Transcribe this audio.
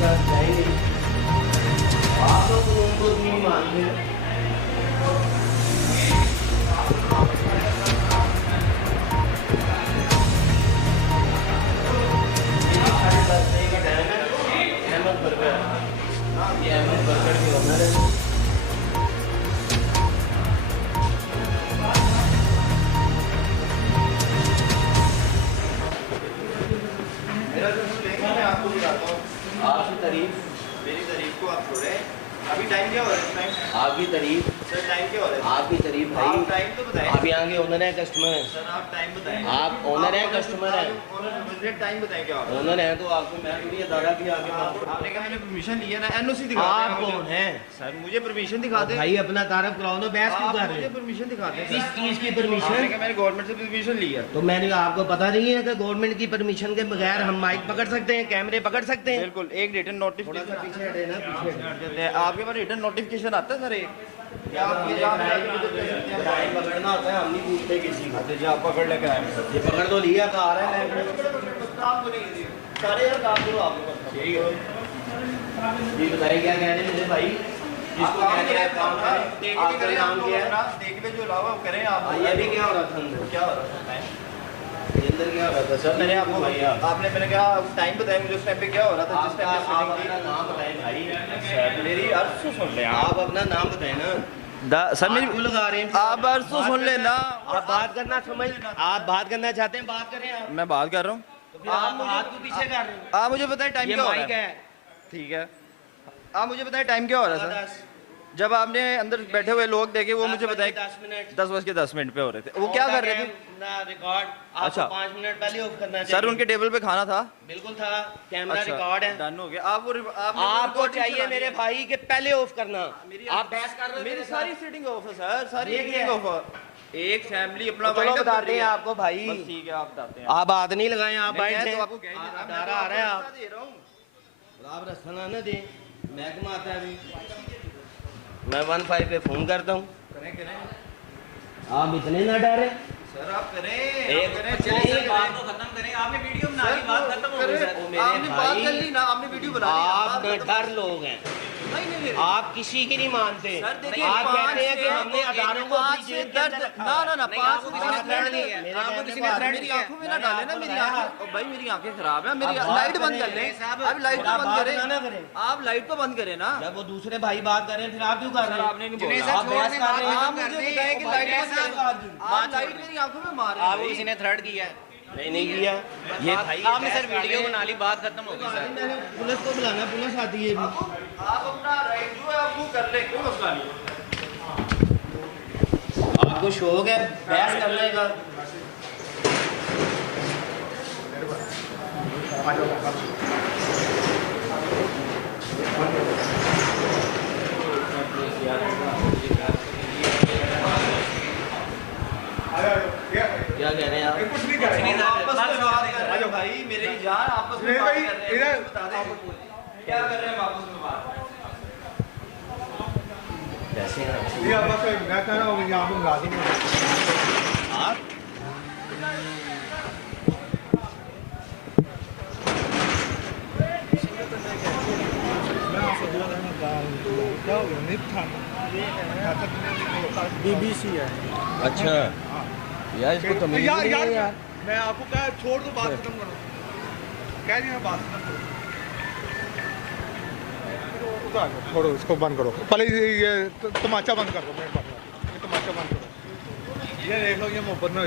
जाएंगे। आप लोग उनको नहीं मानते हैं। अहमद बर्गर, ये अहमद बर्गर के ओनर है। मेरा जो देखा मैं आपको दिखाता हूँ। आपकी तारीफ, मेरी तारीफ को आप छोड़े। अभी टाइम क्या हो रहा है इस टाइम? आपकी तारीफ, सर टाइम क्या हो रहा है? आपकी तारीफ भाई। आप टाइम तो बताएं। आप यहाँ के ओनर हैं, कस्टमर हैं। सर आप टाइम बताएं। आप ओनर हैं, कस्टमर हैं। ओनर समझ रहे टाइम बताएं क्या हो रहा है? ओनर हैं तो आपको मैं थोड़ी दादा की आगे बात। आपने कहा मैंने परमिशन लिया ना, एनओसी दिखा आप कौन हैं? सर मुझे परमिशन दिखा दे। भाई अपना तारफ कराओ ना, बहस क्यों आप कर रहे मुझे हैं? परमिशन दिखा दे। किस चीज़ की आपने परमिशन? कहा मैंने गवर्नमेंट से परमिशन लिया। तो मैंने कहा आपको पता नहीं है कि गवर्नमेंट की परमिशन के बगैर हम माइक पकड़ सकते हैं, कैमरे पकड़ सकते हैं? बिल्कुल एक रिटर्न थोड़ा सा नोटिफिकेशन पीछे हटे ना, पीछे हटे। आपके पास रिटर्न नोटिफिकेशन आता है सर एक? क्या आप ये क्राइम पकड़ना होता है, हम नहीं पूछते किसी को। अच्छा आप पकड़ लेकर आए सर। ये पकड़ तो लिया, कहा रहा है मैं काम तो नहीं दिए सारे यार काम करो आपके पास। ठीक है। ये बताइए क्या कह रहे हैं मेरे भाई? जिसको काम कहते हैं काम करें। देखने आपका करें, नाम क्या है? देखने जो अलावा करें आप। ये भी क्या हो रहा था अंदर? क्या हो रहा था? ये अंदर क्या हो रहा था सर मैंने आपको भाई आपने मैंने कहा टाइम बताया मुझे उस टाइम पे क्या हो रहा था जिस टाइम पे आप अपना नाम बताएं भाई। सर मेरी अर्ज तो सुन ले आप अपना नाम बताएं ना। सर मेरी क्यों लगा रहे हैं? आप अर्ज तो सुन लेना। आप बात करना समझ, आप बात करना चाहते हैं, बात करें आप। मैं बात कर रहा हूँ। तो फिर आप हाथ को पीछे कर रहे हैं। आप मुझे बताएं टाइम ये क्या हो माइक रहा है? है। ठीक है आप मुझे बताएं टाइम क्या हो रहा है सर? जब आपने अंदर बैठे हुए लोग देखे वो मुझे बताएं 10 मिनट 10:10 पे हो रहे थे। वो क्या कर रहे थे? रिकॉर्ड। अच्छा। 5 मिनट पहले ऑफ करना चाहिए। सर उनके टेबल पे खाना था? बिल्कुल था, कैमरा अच्छा, रिकॉर्ड है। डन हो गया। आप आपको चाहिए मेरे भाई के पहले ऑफ करना। आप बहस कर रहे हो मेरी मेरे सारी साथ। सीटिंग ऑफ है सर, सारी ये क्या सीटिंग ऑफ है। एक फैमिली अपना चलो wind up कर बताते रही हैं है। आपको भाई। बस ठीक है आप बताते हैं। आप हाथ नहीं लगाए, आप नहीं, बैठ मैं जाएं। तो आपको कह ही नहीं रहा, मैं दारा तो आ रहा है आपको आप। बता दे रहा हूँ। आप रस्ता ना दे, महकमा आता है अभी। मैं 15 पे फोन करता हूँ। करें आप इतने ना डरे। सर आप करें एक करें चलिए, चलिए बात बात तो खत्म करें। आपने वीडियो बना ली, बात खत्म हो गई सर। ओ मेरे आपने बात भाई, कर ली ना, आपने वीडियो बना ली। आप डर लोग हैं। नहीं आप किसी की नहीं मानते। सर देखिए आप पाँच कहते हैं कि से- हमने अदारों को पाँच अपनी से जेब के अंदर 10 रखा ना है। ना ना नहीं, 5 आपको से किसी ने 10 थ्रेड नहीं है। मिनट आपको किसी ने कहने थ्रेड को मेरी आंखों में ना मैंने डाले ना। आपको मेरी बताया। आंखें ओ भाई मेरी आंखें खराब है। मेरी आप बात लाइट बंद कर करें। लें। अब लाइट तो आप बंद बात करें। ना करें। आप लाइट तो बंद करें ना। जब वो दूसरे भाई बात कर रहे हैं फिर आप क्यों कर रहे हैं? आपने नहीं जुनेद बोला। साहब, आप बहस कर रहे हैं। आप मुझे बताएं कि लाइट बंद करें। आप लाइट मेरी आंखों में मार रहे हैं। आपको किसी ने थ्रेड किया है? नहीं किया। ये भाई आपने सर वीडियो बना ली, बात खत्म हो गई सर। मैंने पुलिस को बुलाना, पुलिस आती है अभी। आप अपना राइट जो है आप वो कर ले, कोई मसला नहीं। आपको शौक है बहस करने का? क्या कह रहे हैं आप? कुछ नहीं कर रहे हैं। आपस में बात कर रहे हैं भाई, मेरी जान आपस में बात कर रहे हैं। बता दें क्या कर रहे हैं आपस में बात? कैसे हैं आप? ये बस मैं कह रहा हूँ यहाँ पे मुलाजिम है। आप मैं आपको बोल रहा हूँ क्या हो गया? नहीं था BBC है। अच्छा यार, इसको तो तो यार मैं आपको क्या छोड़ दो, बात खत्म करो। कह रही है बात खत्म करो। उतार दो, छोड़ो इसको, बंद करो पहले। ये तमाचा बंद कर दो। मैं ये तमाचा बंद करो। ये देख लो, ये मोहब्बत में